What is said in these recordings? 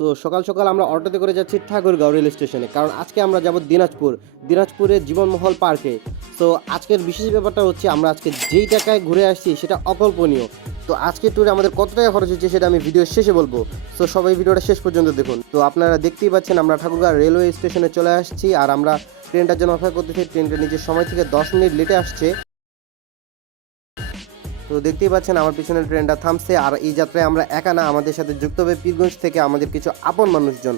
তো সকাল সকাল আমরা অটোতে করে যাচ্ছি ঠাকুরগাঁও রেল স্টেশনে, কারণ আজকে আমরা যাব দিনাজপুরের জীবনমহল পার্কে। তো আজকের বিশেষ ব্যাপারটা হচ্ছে আমরা আজকে যেই টাকায় ঘুরে আসছি সেটা অকল্পনীয়। তো আজকের ট্যুরে আমাদের কত টাকা খরচ হচ্ছে সেটা আমি ভিডিওর শেষে বলবো। তো সবাই ভিডিওটা শেষ পর্যন্ত দেখুন। তো আপনারা দেখতেই পাচ্ছেন আমরা ঠাকুরগাঁও রেলওয়ে স্টেশনে চলে আসছি, আর আমরা ট্রেনটার জন্য অপেক্ষা করতেছি। ট্রেনটা নিজের সময় থেকে 10 মিনিট লেটে আসছে। তো দেখতেই পাচ্ছেন আমার পিছনের ট্রেনটা থামছে, আর এই যাত্রায় আমরা একা না, আমাদের সাথে যুক্ত হবে পীরগঞ্জ থেকে আমাদের কিছু আপন মানুষজন।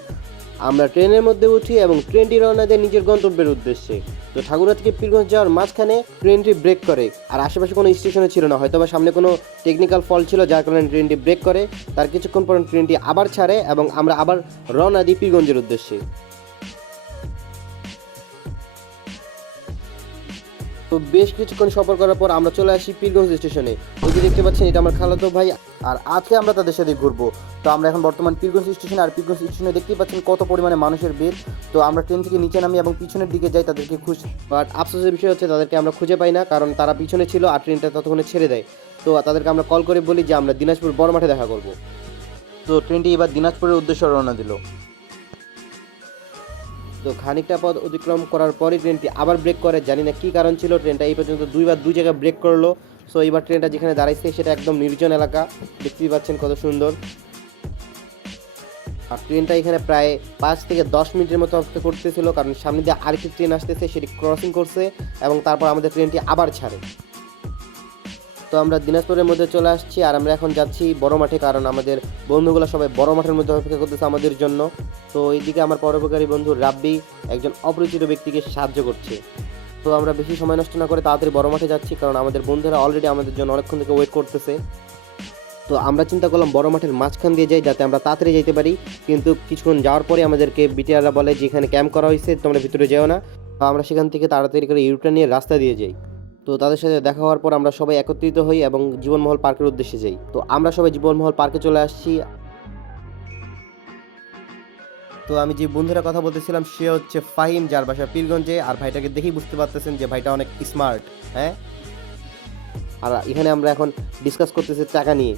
আমরা ট্রেনের মধ্যে উঠি এবং ট্রেনটি রওনা দেয় নিজের গন্তব্যের উদ্দেশ্যে। তো ঠাকুরগাঁও থেকে পীরগঞ্জ যাওয়ার মাঝখানে ট্রেনটি ব্রেক করে, আর আশেপাশে কোনো স্টেশনে ছিল না, হয়তো বা সামনে কোনো টেকনিক্যাল ফল্ট ছিল যার কারণে ট্রেনটি ব্রেক করে। তার কিছুক্ষণ পর ট্রেনটি আবার ছাড়ে এবং আমরা আবার রওনা দিই পীরগঞ্জের উদ্দেশ্যে। তো বেশ কিছুক্ষণ সফর করার পর আমরা চলে আসি পীরগঞ্জ স্টেশনে। ওই যে দেখতে পাচ্ছেন এটা আমার খালাতো ভাই, আর আজকে আমরা তাদের সাথে ঘুরবো। তো আমরা এখন বর্তমান পীরগঞ্জ স্টেশনে, আর পীরগঞ্জ স্টেশনে দেখতেই পাচ্ছেন কত পরিমাণে মানুষের ভিড়। তো আমরা ট্রেন থেকে নিচে নামি এবং পিছনের দিকে যাই তাদেরকে বাট আফসোসের বিষয় হচ্ছে তাদেরকে আমরা খুঁজে পাই না, কারণ তারা পিছনে ছিল আর ট্রেনটা ততক্ষণে ছেড়ে দেয়। তো তাদেরকে আমরা কল করে বলি যে আমরা দিনাজপুর বড় মাঠে দেখা করব। তো ট্রেনটি এবার দিনাজপুরের উদ্দেশ্যে রওনা দিল। তো খানিকটা পথ অতিক্রম করার পরই ট্রেনটি আবার ব্রেক করে, জানি না কী কারণ ছিল। ট্রেনটা এই পর্যন্ত দুই জায়গায় ব্রেক করলো। সো এবার ট্রেনটা যেখানে দাঁড়াইছে সেটা একদম নির্জন এলাকা, দেখতেই পাচ্ছেন কত সুন্দর। আর ট্রেনটা এখানে প্রায় 5 থেকে 10 মিনিটের মতো অপেক্ষা করতেছিল, কারণ সামনে দিয়ে আরেকটি ট্রেন আসতেছে, সেটি ক্রসিং করছে এবং তারপর আমাদের ট্রেনটি আবার ছাড়ে। তো আমরা দিনাজপুরের মধ্যে চলে আসছি, আর আমরা এখন যাচ্ছি বড় মাঠে, কারণ আমাদের বন্ধুগুলো সবাই বড় মাঠের মধ্যে অপেক্ষা করতেছে আমাদের জন্য। তো এইদিকে আমার পরোপকারী বন্ধু রাব্বি একজন অপরিচিত ব্যক্তিকে সাহায্য করছে। তো আমরা বেশি সময় নষ্ট না করে তাড়াতাড়ি বড় মাঠে যাচ্ছি, কারণ আমাদের বন্ধুরা অলরেডি আমাদের জন্য অনেকক্ষণ থেকে ওয়েট করতেছে। তো আমরা চিন্তা করলাম বড় মাঠের মাঝখান দিয়ে যাই, যাতে আমরা তাড়াতাড়ি যেতে পারি। কিন্তু কিছুক্ষণ যাওয়ার পরে আমাদেরকে বিটিআররা বলে যে এখানে ক্যাম্প করা হয়েছে, তোমরা ভিতরে যেও না। তো আমরা সেখান থেকে তাড়াতাড়ি করে ইউটার্ন নিয়ে রাস্তা দিয়ে যাই। তো তাদের সাথে দেখা হওয়ার পর আমরা সবাই একত্রিত হই এবং জীবনমহল পার্কের উদ্দেশ্যে যাই। তো আমরা সবাই জীবনমহল পার্কে চলে আসছি। তো আমি যে বন্ধুরা কথা বলতেছিলাম সে হচ্ছে ফাহিম, যার বাসা পীরগঞ্জে। আর ভাইটাকে দেখেই বুঝতে পারতেছেন যে ভাইটা অনেক স্মার্ট। হ্যাঁ, আর এখানে আমরা এখন ডিসকাস করতেছি টাকা নিয়ে।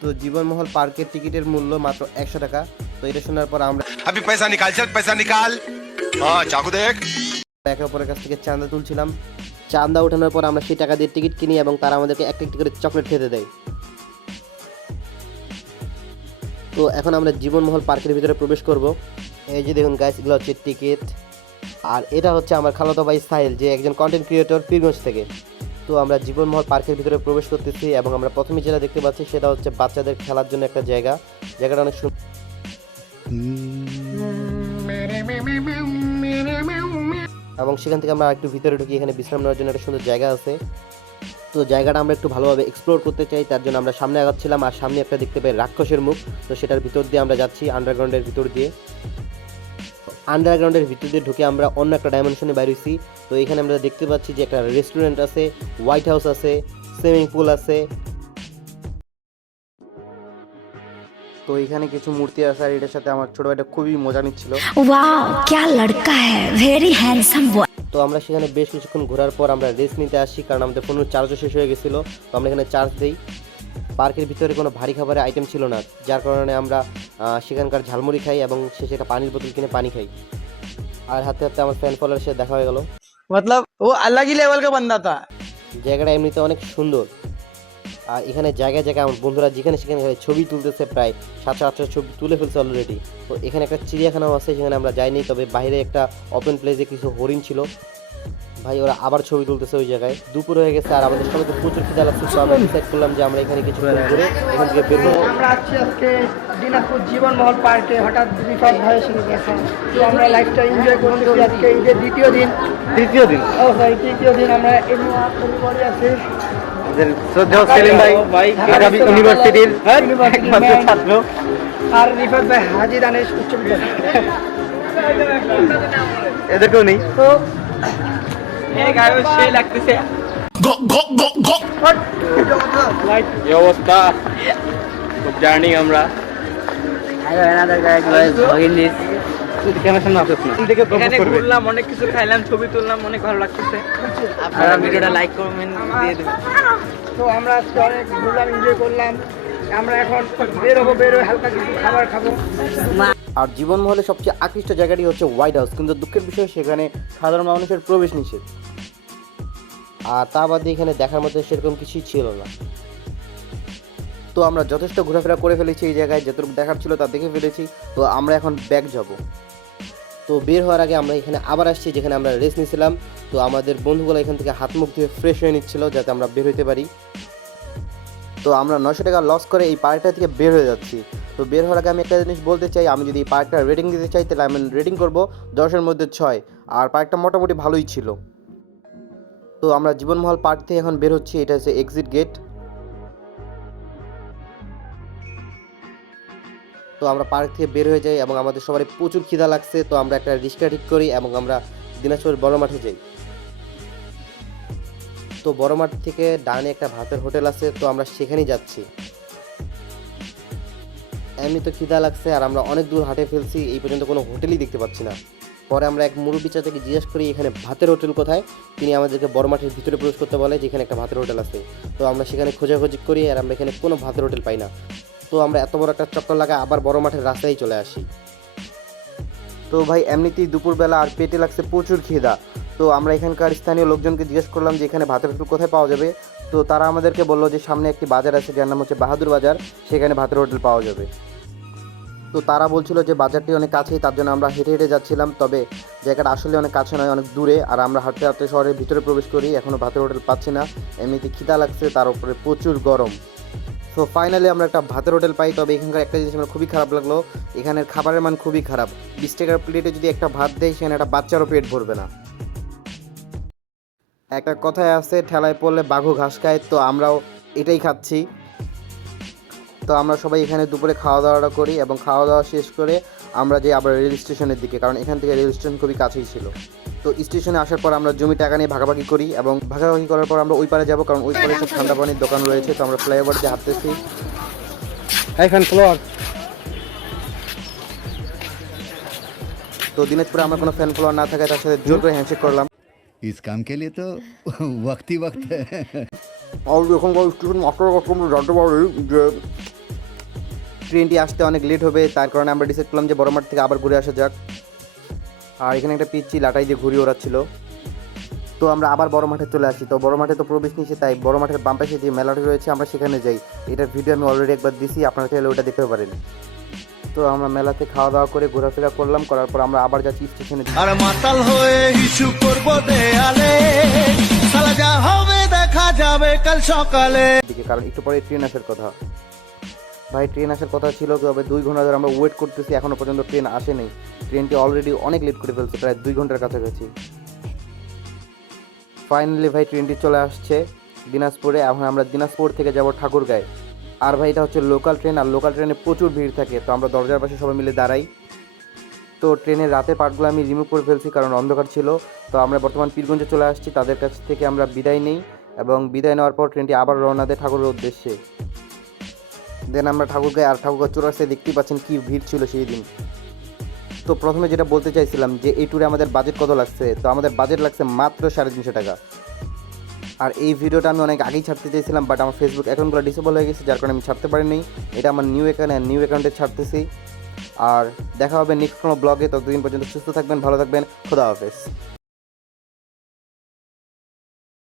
তো জীবনমহল পার্কের টিকিটের মূল্য মাত্র 100 টাকা। তো এটা শোনার পর আমরা पैसा निकाल चल पैसा निकाल हाँ चाकू देख একে অপরের কাছ থেকে চাঁদা তুলছিলাম। চাঁদা ওঠানোর পর আমরা সেই টাকা দিয়ে টিকিট কিনি এবং তারা আমাদেরকে একটা একটি করে চকলেট খেতে দেয়। তো এখন আমরা জীবনমহল পার্কের ভিতরে প্রবেশ করব। এই যে দেখুন গাইস, এগুলো হচ্ছে টিকিট। আর এটা হচ্ছে আমার খালাতো ভাই সাহিল, যে একজন কন্টেন্ট ক্রিয়েটর পীরগঞ্জ থেকে। তো আমরা জীবনমহল পার্কের ভিতরে প্রবেশ করতেছি এবং আমরা প্রথমে যেটা দেখতে পাচ্ছি সেটা হচ্ছে বাচ্চাদের খেলার জন্য একটা জায়গা। জায়গাটা অনেক সুন্দর এবং সেখান থেকে আমরা একটু ভিতরে ঢুকি। এখানে বিশ্রাম নেওয়ার জন্য একটা সুন্দর জায়গা আছে। তো জায়গাটা আমরা একটু ভালোভাবে এক্সপ্লোর করতে চাই, তার জন্য আমরা সামনে আগাচ্ছিলাম। আর সামনে একটা দেখতে পাই রাক্ষসের মুখ। তো সেটার ভিতর দিয়ে আমরা যাচ্ছি, আন্ডারগ্রাউন্ডের ভিতর দিয়ে। আন্ডারগ্রাউন্ডের ভিতর দিয়ে ঢুকে আমরা অন্য একটা ডাইমেনশনে বাইরেছি। তো এখানে আমরা দেখতে পাচ্ছি যে একটা রেস্টুরেন্ট আছে, হোয়াইট হাউস আছে, সুইমিং পুল আছে। তো এখানে কিছু মূর্তি আছে, আর এটার সাথে আমার ছোট ভাইটা খুবই মজা নিচ্ছিল। वाह क्या लड़का है वेरी हैंडसम बॉय। তো আমরা সেখানে বেশ কিছুক্ষণ ঘোরার পর আমরা রেস্ট নিতে আসি, কারণ আমাদের ফোনের চার্জও শেষ হয়ে গেছিলো। তো আমরা এখানে চার্জ দিই। পার্কের ভিতরে কোনো ভারী খাবারের আইটেম ছিল না, যার কারণে আমরা সেখানকার ঝালমুড়ি খাই এবং শেষে একটা পানির বোতল কিনে পানি খাই। আর হাতে হাতে আমার ফ্যান ফলোয়ারের সাথে দেখা হয়ে গেল। मतलब वो अलग ही लेवल का बंदा था। জায়গাটা এমনিতে অনেক সুন্দর। আর এখানে জায়গায় জায়গায় আমার বন্ধুরা যেখানে সেখানে ছবি তুলতেছে, প্রায় 700-800 ছবি তুলে ফেলছে অলরেডি। তো এখানে একটা চিড়িয়াখানাও আছে, সেখানে আমরা যাইনি, তবে বাইরে একটা ওপেন প্লেসে কিছু হরিণ ছিল। ভাই ওরা আবার ছবি তুলতেছে ওই জায়গায়। দুপুর হয়ে গেছে আর আমাদের সবাইকে প্রচুর খিদা লাগছে। তো আমরা ডিসাইড করলাম যে আমরা এখানে কিছু ঘুরে এখান থেকে বের হবো। আমরা আছি আজকে দিনাজপুর জীবনমহল পার্কে। হঠাৎ রিফাত ভাইয়ের সাথে দেখা, তো আমরা লাইফটা এনজয় করতেছি। আজকে ঈদের দ্বিতীয় দিন ও সরি তৃতীয় দিন। আমরা এমনি আছি শ্রদ্ধেয় সেলিম ভাই ঢাকা ইউনিভার্সিটির একমাত্র ছাত্র, আর রিফাত ভাই হাজি দানেশ উচ্চ বিদ্যালয়, এদেরকেও নেই। তো সেই লাগতেছে এই অবস্থা। খুব জার্নি আমরা এখানে ঘুরলাম, অনেক কিছু খাইলাম, ছবি তুললাম, অনেক ভালো লাগতেছে। আপনারা ভিডিওটা লাইক কমেন্ট দিয়ে দেবেন। তো আমরা আজকে অনেক ঘুরলাম, এনজয় করলাম। আমরা এখন বের হয়ে হালকা কিছু খাবার খাবো। আর জীবনমহলের সবচেয়ে আকৃষ্ট জায়গাটি হচ্ছে হোয়াইট হাউস, কিন্তু দুঃখের বিষয় সেখানে সাধারণ মানুষের প্রবেশ নিষেধ। আর তা বাদে এখানে দেখার মধ্যে সেরকম কিছুই ছিল না। তো আমরা যথেষ্ট ঘোরাফেরা করে ফেলেছি এই জায়গায়, যতটুকু দেখার ছিল তা দেখে ফেলেছি। তো আমরা এখন ব্যাক যাব। তো বের হওয়ার আগে আমরা এখানে আবার আসছি যেখানে আমরা রেস্ট নিয়েছিলাম। তো আমাদের বন্ধুগুলো এখান থেকে হাত মুখ ধুয়ে ফ্রেশ হয়ে নিচ্ছিল যাতে আমরা বের হইতে পারি। তো আমরা 900 টাকা লস করে এই পার্কটা থেকে বের হয়ে যাচ্ছি। তো বের হওয়ার আগে আমি একটা জিনিস বলতে চাই, আমি যদি এই পার্কটা রেটিং দিতে চাই তাহলে আমি রেটিং করব 10-এর মধ্যে 6। আর পার্কটা মোটামুটি ভালোই ছিল। তো আমরা জীবনমহল পার্ক থেকে এখন বের হচ্ছি, এটা হচ্ছে এক্সিট গেট। তো আমরা পার্ক থেকে বের হয়ে যাই এবং আমাদের সবারই প্রচুর খিদা লাগছে। তো আমরা একটা রিক্সা ঠিক করি এবং আমরা দিনাজপুর বড় মাঠে যাই। তো বড় মাঠ থেকে ডানে একটা ভাতের হোটেল আছে, তো আমরা সেখানেই যাচ্ছি। এমনি তো খিদা লাগছে আর আমরা অনেক দূর হাঁটে ফেলছি, এই পর্যন্ত কোনো হোটেলই দেখতে পাচ্ছি না। পরে আমরা এক মুরব্বী চাচাকে জিজ্ঞেস করি এখানে ভাতের হোটেল কোথায়। তিনি আমাদেরকে বড় মাঠের ভিতরে প্রবেশ করতে বলে যেখানে একটা ভাতের হোটেল আছে। তো আমরা সেখানে খোঁজাখুঁজি করি আর আমরা এখানে কোনো ভাতের হোটেল পাই না। তো আমরা এত বড় একটা চক্কর লাগা আবার বড় মাঠের রাস্তায় চলে আসি। তো ভাই এমনিতেই দুপুরবেলা আর পেটে লাগছে প্রচুর খিদা। তো আমরা এখানকার স্থানীয় লোকজনকে জিজ্ঞেস করলাম যে এখানে ভাতের হোটেল কোথায় পাওয়া যাবে। তো তারা আমাদেরকে বললো যে সামনে একটি বাজার আছে যার নাম হচ্ছে বাহাদুর বাজার, সেখানে ভাতের হোটেল পাওয়া যাবে। তো তারা বলছিল যে বাজারটি অনেক কাছেই, তার জন্য আমরা হেঁটে হেঁটে যাচ্ছিলাম। তবে জায়গাটা আসলে অনেক কাছে নয়, অনেক দূরে। আর আমরা হাঁটতে হাঁটতে শহরের ভিতরে প্রবেশ করি, এখনও ভাতের হোটেল পাচ্ছি না। এমনিতে খিদা লাগছে, তার উপরে প্রচুর গরম। তো ফাইনালি আমরা একটা ভাতের হোটেল পাই। তবে এখানকার একটা জিনিস আমার খুবই খারাপ লাগলো, এখানের খাবারের মান খুবই খারাপ। 20 টাকার প্লেটে যদি একটা ভাত দেয় সেখানে একটা বাচ্চারও পেট ভরবে না। একটা কথায় আছে ঠেলায় পড়লে বাঘও ঘাস খায়, তো আমরাও এটাই খাচ্ছি। তো আমরা সবাই এখানে দুপুরে খাওয়া দাওয়াটা করি এবং খাওয়া দাওয়া শেষ করে আমরা যাই আবার রেল স্টেশনের দিকে, কারণ এখান থেকে রেল স্টেশন খুবই কাছেই ছিল। তো স্টেশনে আসার পর আমরা জমি টাকা নিয়ে ভাগাভাগি করি এবং ভাগাভাগি করার পর আমরা ওই পারে যাবো, কারণ ওই পারে সব ঠান্ডা পানির দোকান রয়েছে। তো আমরা ফ্লাইওভার দিয়ে হাঁটতেছি। তো দিনাজপুরে আমার কোনো ফ্যান ফলোয়ার না থাকায় তার সাথে জোর করে হ্যান্ডশেক করলাম। इस काम के लिए तो वक्त ही वक्त है। আর এখনকার স্টেশন আসার কথা আমরা জানতে পারি যে ট্রেনটি আসতে অনেক লেট হবে, তার কারণে আমরা ডিসাইড করলাম যে বড় মাঠ থেকে আবার ঘুরে আসা যাক। আর এখানে একটা পিচ্ছি লাটাই দিয়ে ঘুরি ওড়াচ্ছিল। তো আমরা আবার বড় মাঠে চলে আসি। তো বড় মাঠে তো প্রবেশ নিয়েছি, তাই বড় মাঠের বাম পাশে যে মেলাটি রয়েছে আমরা সেখানে যাই। এটার ভিডিও আমি অলরেডি একবার দিছি, আপনারা চাইলে ওটা দেখতে পারেন। তো আমরা মেলাতে খাওয়া দাওয়া করে ঘোরাফেরা করলাম, করার পর আমরা আবার যাচ্ছি স্টেশনে আর মাতাল হয়ে ইস্যু করব দেয়ালে, সালা যা হবে দেখা যাবে কাল সকালে। দিকে, কারণ একটু পরে ট্রেন আসার কথা। ভাই ট্রেন আসার কথা ছিল, তবে 2 ঘন্টা ধরে আমরা ওয়েট করতেছি, এখনও পর্যন্ত ট্রেন আসেনি। ট্রেনটি অলরেডি অনেক লেট করে ফেলছে, প্রায় 2 ঘন্টার কাছাকাছি। ফাইনালি ভাই ট্রেনটি চলে আসছে দিনাজপুরে। এখন আমরা দিনাজপুর থেকে যাব ঠাকুরগাঁয়ে। আর ভাই এটা হচ্ছে লোকাল ট্রেন, আর লোকাল ট্রেনে প্রচুর ভিড় থাকে। তো আমরা দরজার পাশে সবাই মিলে দাঁড়াই। তো ট্রেনের রাতের পার্টগুলো আমি রিমুভ করে ফেলছি কারণ অন্ধকার ছিল। তো আমরা বর্তমান পীরগঞ্জে চলে আসছি, তাদের কাছ থেকে আমরা বিদায় নিই এবং বিদায় নেওয়ার পর ট্রেনটি আবার রওনা দেয় ঠাকুরের উদ্দেশ্যে। দেন আমরা ঠাকুরগাঁয়ে, আর ঠাকুরগাঁও চৌরাস্তায় দেখতেই পাচ্ছেন কী ভিড় ছিল সেই দিন। তো প্রথমে যেটা বলতে চাইছিলাম যে এই ট্যুরে আমাদের বাজেট কত লাগছে। তো আমাদের বাজেট লাগছে মাত্র 350 টাকা। আর এই ভিডিওটা আমি অনেক আগেই ছাড়তে চাইছিলাম, বাট আমার ফেসবুক অ্যাকাউন্টগুলো ডিসেবল হয়ে গেছে, যার কারণে আমি ছাড়তে পারিনি। এটা আমার নিউ অ্যাকাউন্টে ছাড়তেছি। আর দেখা হবে নেক্সট কোনো ব্লগে। ততদিন পর্যন্ত সুস্থ থাকবেন, ভালো থাকবেন, খোদা হাফেজ।